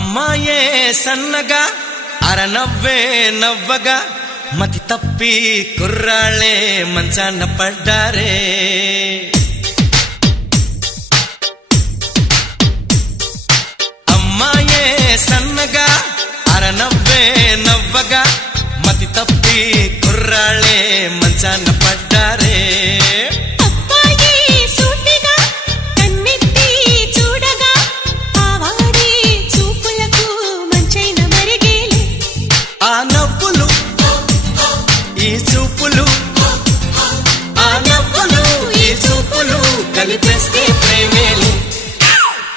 అమ్మాయే సన్నగా అరనవ్వే నవ్వగా మతి తప్పి కుర్రాళ్ళే మంచాన పడ్డారే. అమ్మాయే సన్నగా అరనవ్వే నవ్వగా మతి తప్పి కుర్రాళ్ళే మంచాన పడ్డారే. కలిపేస్తే ప్రేమేలు.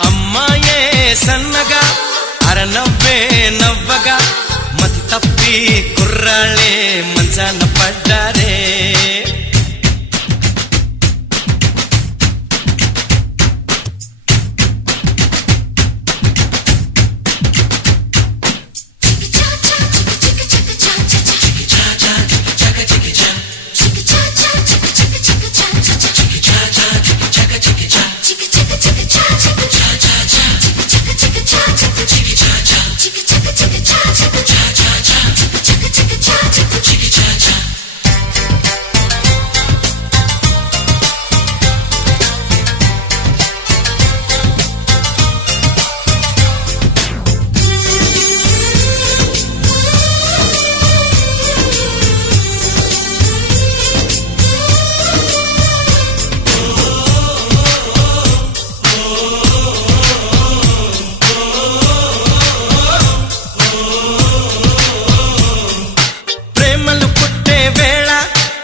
అమ్మాయే సన్నగా అరనవ్వే నవ్వగా మతి తప్పి కుర్రాళ్ళే మంచాన పడ్డారే.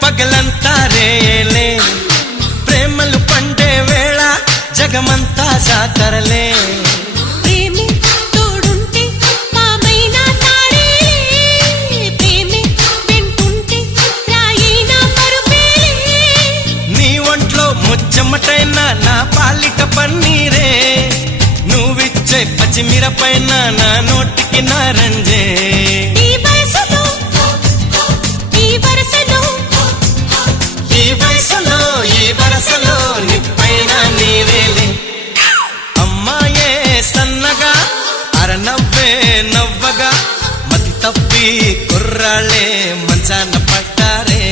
పగలంతా రేలే ప్రేమలు పండే వేళ జగమంతా జాతరలే. ప్రేమే తోడుంటే మామైనా తాడేలే, ప్రేమే వెంటుంటే రాయినా పరుపేలే. నీ ఒంట్లో ముచ్చమటైన నా పాలిట పన్నీరే, నువ్విచ్చే పచ్చిమిరపైన నా నోటికి నారంజే. ఈ వరసలో నిప్పైన నీవేలే. అమ్మాయే సన్నగా అరనవ్వే నవ్వగా మతి తప్పి కుర్రాళ్ళే మంచాన పడ్డారే.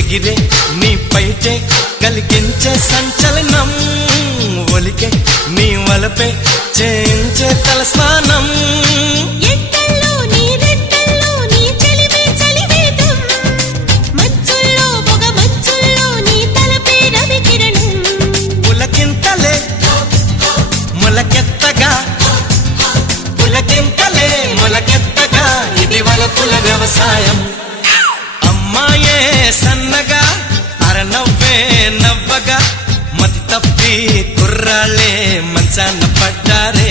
ఎగిరే నీ పైటే కలిగించే సంచలనం, ఒలికే నీ వలపే చేయించే తలస్నానం. పులకింతలే మొలకెత్తగా పులకింతలే మొలకెత్తగా ఇది వలపుల వ్యవసాయం. అమ్మాయే సన్నగా అరనవ్వే నవ్వగా మతి తప్పి కుర్రాళ్ళే మంచాన పడ్డారే.